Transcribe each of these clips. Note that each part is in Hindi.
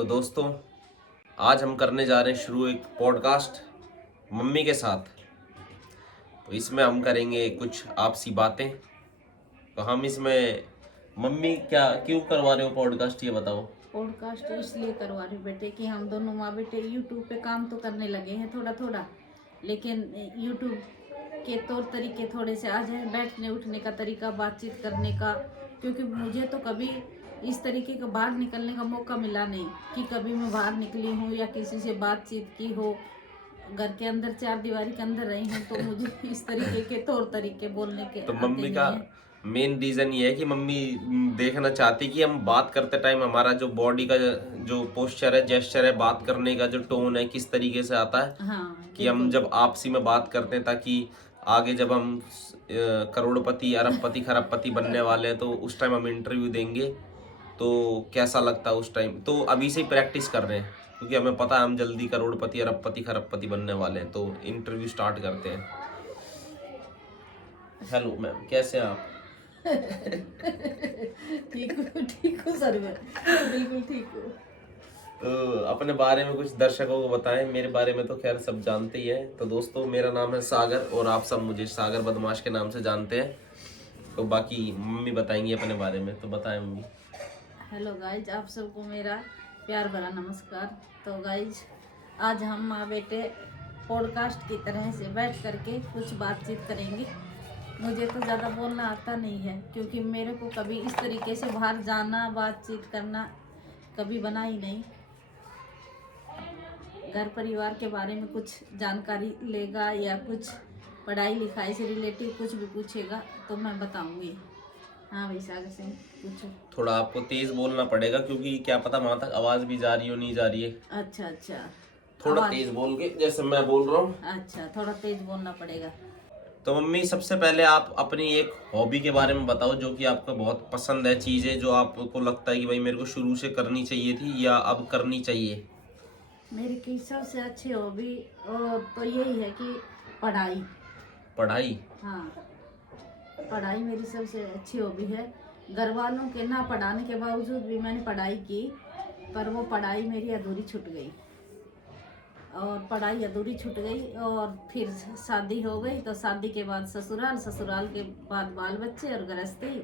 तो दोस्तों, आज हम करने जा रहे हैं शुरू एक पॉडकास्ट मम्मी के साथ। तो इसमें हम करेंगे कुछ आपसी बातें। तो हम इसमें मम्मी क्या क्यों करवा रहे हो पॉडकास्ट, ये बताओ। पॉडकास्ट इसलिए करवा रही हूँ बेटे कि हम दोनों माँ बेटे यूट्यूब पे काम तो करने लगे हैं थोड़ा थोड़ा, लेकिन यूट्यूब के तौर तरीके थोड़े से आ जाए, बैठने उठने का तरीका, बातचीत करने का। क्योंकि मुझे तो कभी इस तरीके का बाहर निकलने का मौका मिला नहीं कि कभी मैं बाहर निकली हूँ या किसी से बातचीत की हो। घर के अंदर चार दीवारी के अंदर रही हूँ, तो मुझे इस तरीके के तौर तरीके बोलने के तो आते मम्मी का नहीं है। मेन रीज़न ये है कि मम्मी देखना चाहती कि हम बात करते टाइम हमारा जो बॉडी का जो पोस्चर है, जेस्चर है, बात करने का जो टोन है, किस तरीके से आता है। हाँ कि हम बिल्कुल। जब आपसी में बात करते हैं, ताकि आगे जब हम करोड़पति, अरबपति, खरबपति बनने वाले हैं, तो उस टाइम हम इंटरव्यू देंगे तो कैसा लगता है उस टाइम। तो अभी से ही प्रैक्टिस कर रहे हैं, क्योंकि हमें पता है हम जल्दी करोड़पति, अरबपति, खरबपति बनने वाले हैं। तो इंटरव्यू स्टार्ट करते हैं। हेलो मैम, कैसे हैं आप? ठीक हूँ सर, मैं बिल्कुल ठीक हूँ। तो अपने बारे में कुछ दर्शकों को बताएं। मेरे बारे में तो खैर सब जानते ही हैं। तो दोस्तों, मेरा नाम है सागर और आप सब मुझे सागर बदमाश के नाम से जानते हैं। तो बाकी मम्मी बताएंगी अपने बारे में, तो बताएं मम्मी। हेलो गाइज, आप सबको मेरा प्यार भरा नमस्कार। तो गाइज, आज हम माँ बेटे पॉडकास्ट की तरह से बैठ करके कुछ बातचीत करेंगे। मुझे तो ज़्यादा बोलना आता नहीं है, क्योंकि मेरे को कभी इस तरीके से बाहर जाना, बातचीत करना कभी बना ही नहीं। घर परिवार के बारे में कुछ जानकारी लेगा या कुछ पढ़ाई लिखाई से रिलेटिव कुछ भी पूछेगा तो मैं बताऊंगी। हाँ भाई सागर सिंह, पूछो। थोड़ा आपको तेज बोलना पड़ेगा, क्योंकि क्या पता वहां तक आवाज भी जा रही हो, नहीं जा रही है। अच्छा अच्छा। थोड़ा आवाज, तेज बोल के, जैसे मैं बोल रहा हूँ। अच्छा थोड़ा तेज बोलना पड़ेगा। तो मम्मी, सबसे पहले आप अपनी एक हॉबी के बारे में बताओ, जो कि आपको बहुत पसंद है, चीजें जो आपको लगता है कि भाई मेरे को शुरू से करनी चाहिए थी या अब करनी चाहिए। मेरी की सबसे अच्छी हॉबी और तो यही है कि पढ़ाई। पढ़ाई। हाँ, पढ़ाई मेरी सबसे अच्छी हॉबी है। घर वालों के ना पढ़ाने के बावजूद भी मैंने पढ़ाई की, पर वो पढ़ाई मेरी अधूरी छूट गई। और पढ़ाई अधूरी छूट गई और फिर शादी हो गई, तो शादी के बाद ससुराल, ससुराल के बाद बाल बच्चे और गृहस्थी।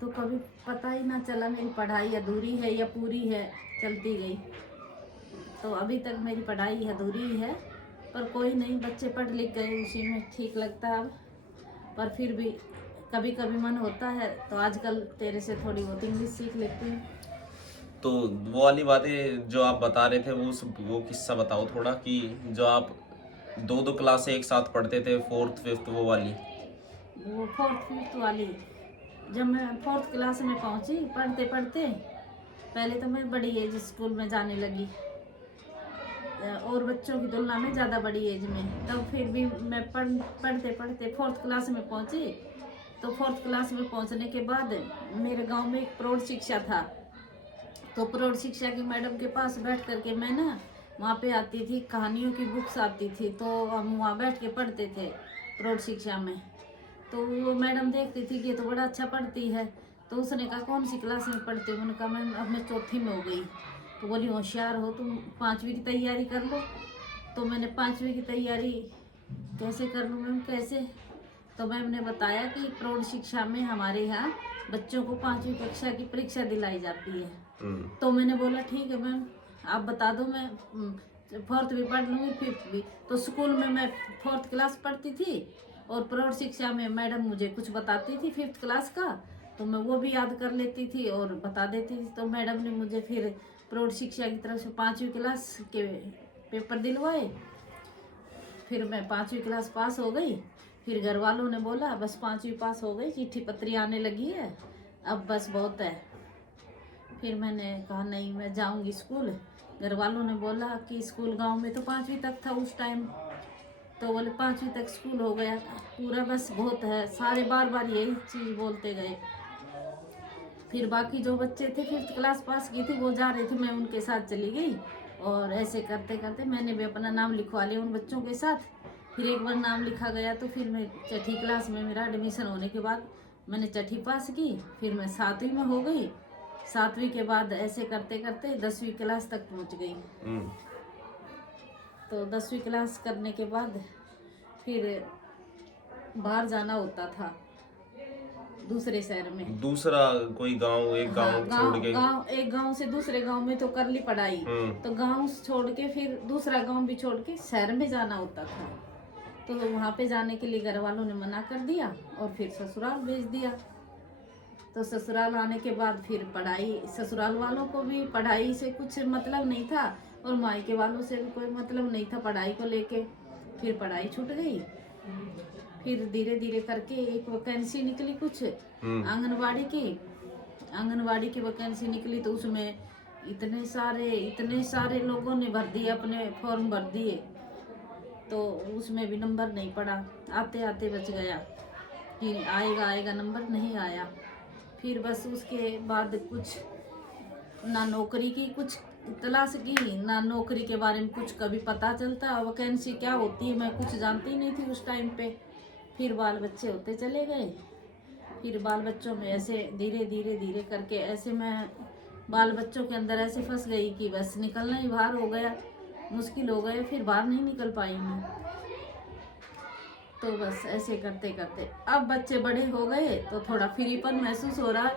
तो कभी पता ही ना चला मेरी पढ़ाई अधूरी है या पूरी है, चलती गई। तो अभी तक मेरी पढ़ाई अधूरी ही है, पर कोई नहीं, बच्चे पढ़ लिख गए, उसी में ठीक लगता है अब। पर फिर भी कभी कभी मन होता है, तो आजकल तेरे से थोड़ी बहुत इंग्लिश सीख लेती हूँ। तो वो वाली बातें जो आप बता रहे थे, वो किस्सा बताओ थोड़ा, कि जो आप दो दो क्लासें एक साथ पढ़ते थे, फोर्थ फिफ्थ, वो वाली। वो फोर्थ फिफ्थ वाली, जब मैं फोर्थ क्लास में पहुंची, पढ़ते पढ़ते पहले तो मैं बड़ी एज स्कूल में जाने लगी, और बच्चों की तुलना में ज़्यादा बड़ी एज में। तब फिर भी मैं पढ़ते पढ़ते फोर्थ क्लास में पहुंची। तो फोर्थ क्लास में पहुंचने के बाद मेरे गांव में एक प्रौढ़ शिक्षा था। तो प्रौढ़ शिक्षा की मैडम के पास बैठ करके मैं ना वहाँ पे आती थी, कहानियों की बुक्स आती थी, तो हम वहाँ बैठ के पढ़ते थे प्रौढ़ शिक्षा में। तो वो मैडम देखती थी कि ये तो बड़ा अच्छा पढ़ती है। तो उसने कहा कौन सी क्लास में पढ़ते हो? मैंने कहा मैम अब मैं चौथी में हो गई। तो बोली होशियार हो तुम, पाँचवीं की तैयारी कर लो। तो मैंने पाँचवीं की तैयारी कैसे कर लूँ मैम, कैसे? तो मैम ने बताया कि प्रौढ़ शिक्षा में हमारे यहाँ बच्चों को पाँचवीं कक्षा की परीक्षा दिलाई जाती है। तो मैंने बोला ठीक है मैम, आप बता दो, मैं फोर्थ भी पढ़ लूँगी, फिफ्थ भी। तो स्कूल में मैं फोर्थ क्लास पढ़ती थी और प्रौढ़ शिक्षा में मैडम मुझे कुछ बताती थी फिफ्थ क्लास का, तो मैं वो भी याद कर लेती थी और बता देती थी। तो मैडम ने मुझे फिर प्रौढ़ शिक्षा की तरफ से पाँचवीं क्लास के पेपर दिलवाए। फिर मैं पाँचवीं क्लास पास हो गई। फिर घर वालों ने बोला बस पाँचवीं पास हो गई, चिट्ठी पत्री आने लगी है, अब बस बहुत है। फिर मैंने कहा नहीं, मैं जाऊंगी स्कूल। घर वालों ने बोला कि स्कूल गांव में तो पाँचवीं तक था उस टाइम। तो बोले पाँचवीं तक स्कूल हो गया पूरा, बस बहुत है। सारे बार बार यही चीज़ बोलते गए। फिर बाकी जो बच्चे थे फिफ्थ क्लास पास की थी, वो जा रहे थे, मैं उनके साथ चली गई। और ऐसे करते करते मैंने भी अपना नाम लिखवा लिया उन बच्चों के साथ। फिर एक बार नाम लिखा गया, तो फिर मैं छठी क्लास में, मेरा एडमिशन होने के बाद मैंने छठी पास की। फिर मैं सातवीं में हो गई। 7वीं के बाद ऐसे करते करते 10वीं क्लास तक पहुंच गई। तो 10वीं क्लास करने के बाद फिर बाहर जाना होता था दूसरे शहर में। दूसरा कोई गांव, एक गांव हाँ, छोड़ के? गांव एक गांव से दूसरे गांव में तो कर ली पढ़ाई, तो गांव छोड़ के फिर दूसरा गांव भी छोड़ के शहर में जाना होता था। तो वहाँ पे जाने के लिए घर वालों ने मना कर दिया और फिर ससुराल भेज दिया। तो ससुराल आने के बाद फिर पढ़ाई, ससुराल वालों को भी पढ़ाई से कुछ मतलब नहीं था और मायके वालों से भी कोई मतलब नहीं था पढ़ाई को लेके। फिर पढ़ाई छूट गई। फिर धीरे धीरे करके एक वैकेंसी निकली कुछ आंगनवाड़ी की वैकेंसी निकली। तो उसमें इतने सारे लोगों ने भर दिए, अपने फॉर्म भर दिए। तो उसमें भी नंबर नहीं पड़ा, आते आते बच गया कि आएगा नंबर, नहीं आया। फिर बस उसके बाद कुछ ना नौकरी की कुछ तलाश की, ना नौकरी के बारे में कुछ कभी पता चलता, वैकेंसी क्या होती है मैं कुछ जानती नहीं थी उस टाइम पे। फिर बाल बच्चे होते चले गए। फिर बाल बच्चों में ऐसे धीरे करके ऐसे मैं बाल बच्चों के अंदर ऐसे फंस गई कि बस निकलना ही बाहर हो गया, मुश्किल हो गया। फिर बाहर नहीं निकल पाई मैं। तो बस ऐसे करते करते अब बच्चे बड़े हो गए तो थोड़ा फ्रीपन महसूस हो रहा है।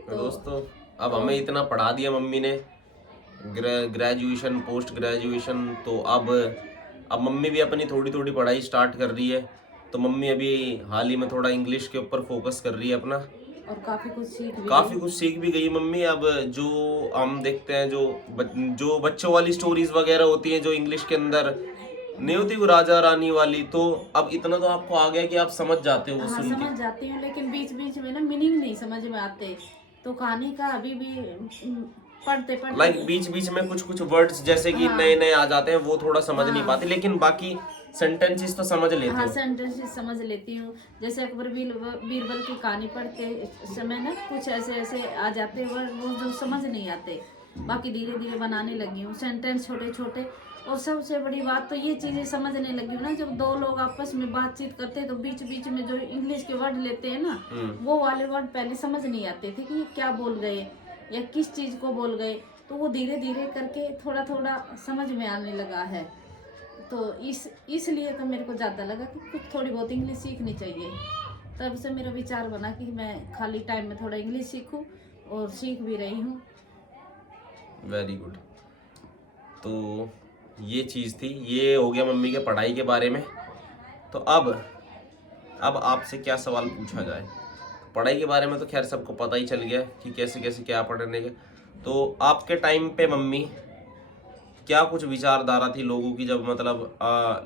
तो दोस्तों अब हमें इतना पढ़ा दिया मम्मी ने, ग्रेजुएशन, पोस्ट ग्रेजुएशन। तो अब मम्मी भी अपनी थोड़ी थोड़ी पढ़ाई स्टार्ट कर रही है। तो मम्मी अभी हाल ही में थोड़ा इंग्लिश के ऊपर फोकस कर रही है अपना, और काफी कुछ सीख भी गई मम्मी। अब जो हम देखते हैं, जो बच्चों वाली स्टोरीज वगैरह होती हैं जो इंग्लिश के अंदर नहीं होती, वो राजा रानी वाली, तो अब इतना तो आपको आ गया कि आप समझ जाते हो। हाँ, सुन के समझ जाती हूँ, लेकिन बीच बीच में ना मीनिंग नहीं समझ में आते। तो कहानी का अभी भी पढ़ते लाइक बीच बीच में कुछ वर्ड्स जैसे कि नए नए आ जाते हैं, वो थोड़ा समझ नहीं पाते, लेकिन बाकी सेंटेंसेस तो समझ लेते हाँ, हो। सेंटेंसेस समझ लेती हूँ। जैसे अकबर बीरबल की कहानी पढ़ते समय ना कुछ ऐसे आ जाते वर्ड वो जो समझ नहीं आते, बाकी धीरे धीरे बनाने लगी हूँ सेंटेंस छोटे छोटे। और सबसे बड़ी बात तो ये चीजें समझने लगी हूँ ना, जब दो लोग आपस में बातचीत करते हैं तो बीच बीच में जो इंग्लिश के वर्ड लेते हैं ना, वो वाले वर्ड पहले समझ नहीं आते थे कि क्या बोल गए या किस चीज को बोल गए। तो वो धीरे धीरे करके थोड़ा थोड़ा समझ में आने लगा है। तो इसलिए तो मेरे को ज़्यादा लगा कि कुछ थोड़ी बहुत इंग्लिश सीखनी चाहिए। तब से मेरा विचार बना कि मैं खाली टाइम में थोड़ा इंग्लिश सीखूं, और सीख भी रही हूँ। Very good. तो ये चीज़ थी, ये हो गया मम्मी के पढ़ाई के बारे में। तो अब आपसे क्या सवाल पूछा जाए। पढ़ाई के बारे में तो खैर सबको पता ही चल गया कि कैसे कैसे क्या पढ़ने के। तो आपके टाइम पे मम्मी क्या कुछ विचारधारा थी लोगों की, जब मतलब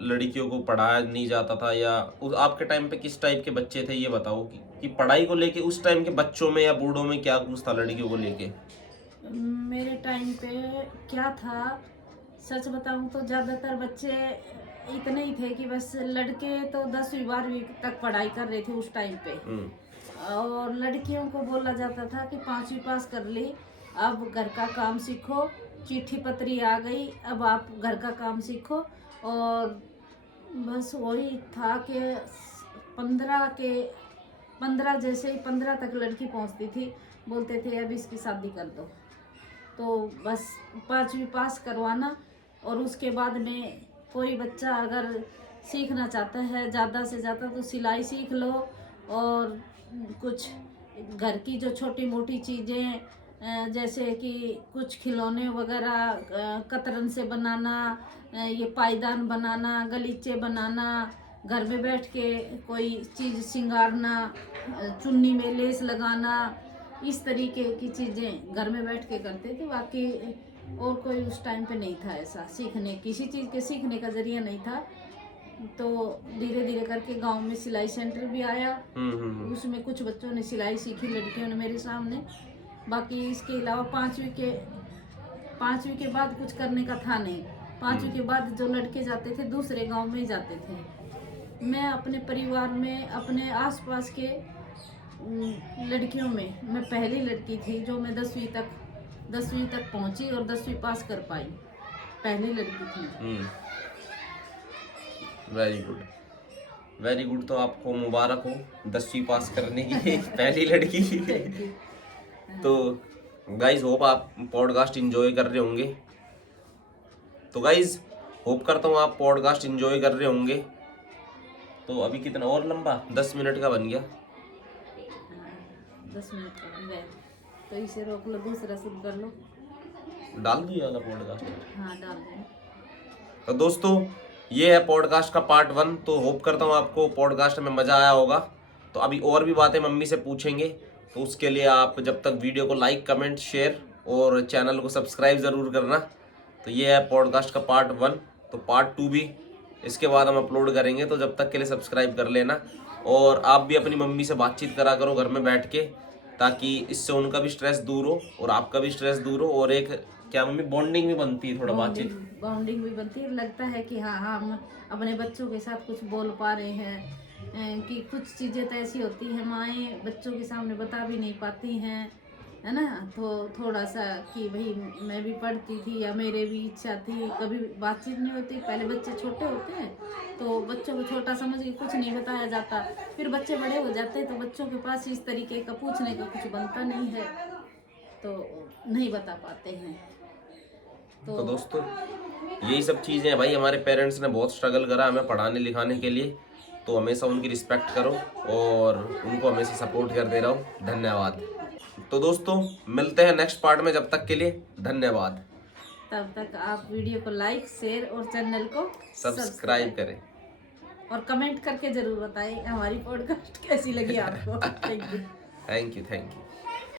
लड़कियों को पढ़ाया नहीं जाता था, या आपके टाइम पे किस टाइप के बच्चे थे, ये बताओ कि पढ़ाई को लेके उस टाइम के बच्चों में या बूढ़ों में क्या कुछ था लड़कियों को लेके। मेरे टाइम पे क्या था, सच बताऊं तो ज़्यादातर बच्चे इतने ही थे कि बस लड़के तो 10वीं 12वीं तक पढ़ाई कर रहे थे उस टाइम पे, और लड़कियों को बोला जाता था कि 5वीं पास कर ली, अब घर का काम सीखो, चिट्ठी पत्री आ गई, अब आप घर का काम सीखो। और बस वही था कि 15 जैसे ही 15 तक लड़की पहुंचती थी, बोलते थे अब इसकी शादी कर दो। तो बस 5वीं पास करवाना, और उसके बाद में कोई बच्चा अगर सीखना चाहता है ज़्यादा से ज़्यादा तो सिलाई सीख लो, और कुछ घर की जो छोटी मोटी चीज़ें जैसे कि कुछ खिलौने वगैरह कतरन से बनाना, ये पायदान बनाना, गलीचे बनाना, घर में बैठ के कोई चीज़ सिंगारना, चुन्नी में लेस लगाना, इस तरीके की चीज़ें घर में बैठ के करते थे। बाकी और कोई उस टाइम पे नहीं था ऐसा सीखने, किसी चीज़ के सीखने का जरिया नहीं था। तो धीरे धीरे करके गांव में सिलाई सेंटर भी आया, उसमें कुछ बच्चों ने सिलाई सीखी लड़कियों ने मेरे सामने। बाकी इसके अलावा 5वीं के बाद कुछ करने का था नहीं। 5वीं के बाद जो लड़के जाते थे दूसरे गांव में ही जाते थे। मैं अपने परिवार में अपने आसपास के लड़कियों में मैं पहली लड़की थी जो मैं 10वीं तक पहुंची और 10वीं पास कर पाई, पहली लड़की थी। Very good. तो आपको मुबारक हो 10वीं पास करने की पहली लड़की। तो गाइज होप आप पॉडकास्ट इंजॉय कर रहे होंगे। तो गाइज होप करता हूँ आप पॉडकास्ट इंजॉय कर रहे होंगे। तो अभी कितना और लंबा 10 मिनट का बन गया। 10 मिनट का बन गया तो इसे रोक लो, दूसरा शुरू कर लो। डाल दो ये वाला पॉडकास्ट। हाँ डाल दो। तो दोस्तों ये है पॉडकास्ट का पार्ट 1। तो होप करता हूँ आपको पॉडकास्ट में मज़ा आया होगा। तो अभी और भी बातें मम्मी से पूछेंगे, तो उसके लिए आप जब तक वीडियो को लाइक कमेंट शेयर और चैनल को सब्सक्राइब ज़रूर करना। तो ये है पॉडकास्ट का पार्ट 1। तो पार्ट 2 भी इसके बाद हम अपलोड करेंगे, तो जब तक के लिए सब्सक्राइब कर लेना। और आप भी अपनी मम्मी से बातचीत करा करो घर में बैठ के, ताकि इससे उनका भी स्ट्रेस दूर हो और आपका भी स्ट्रेस दूर हो, और एक क्या मम्मी बॉन्डिंग भी बनती है, थोड़ा बातचीत। बाउंडिंग भी बनती है, लगता है कि हाँ हम अपने बच्चों के साथ कुछ बोल पा रहे हैं। कि कुछ चीज़ें तो ऐसी होती हैं माएँ बच्चों के सामने बता भी नहीं पाती हैं, है ना। तो थोड़ा सा कि भाई मैं भी पढ़ती थी या मेरे भी इच्छा थी, कभी बातचीत नहीं होती। पहले बच्चे छोटे होते हैं तो बच्चों को छोटा समझ के कुछ नहीं बताया जाता, फिर बच्चे बड़े हो जाते हैं तो बच्चों के पास इस तरीके का पूछने का कुछ बनता नहीं है, तो नहीं बता पाते हैं। तो दोस्तों यही सब चीज़ें हैं भाई। हमारे पेरेंट्स ने बहुत स्ट्रगल करा हमें पढ़ाने लिखाने के लिए, तो हमेशा उनकी रिस्पेक्ट करो और उनको हमेशा सपोर्ट करते रहो। धन्यवाद। तो दोस्तों मिलते हैं नेक्स्ट पार्ट में, जब तक के लिए धन्यवाद। तब तक आप वीडियो को लाइक शेयर और चैनल को सब्सक्राइब करें और कमेंट करके जरूर बताएं हमारी पॉडकास्ट कैसी लगी आपको। Thank you. Thank you.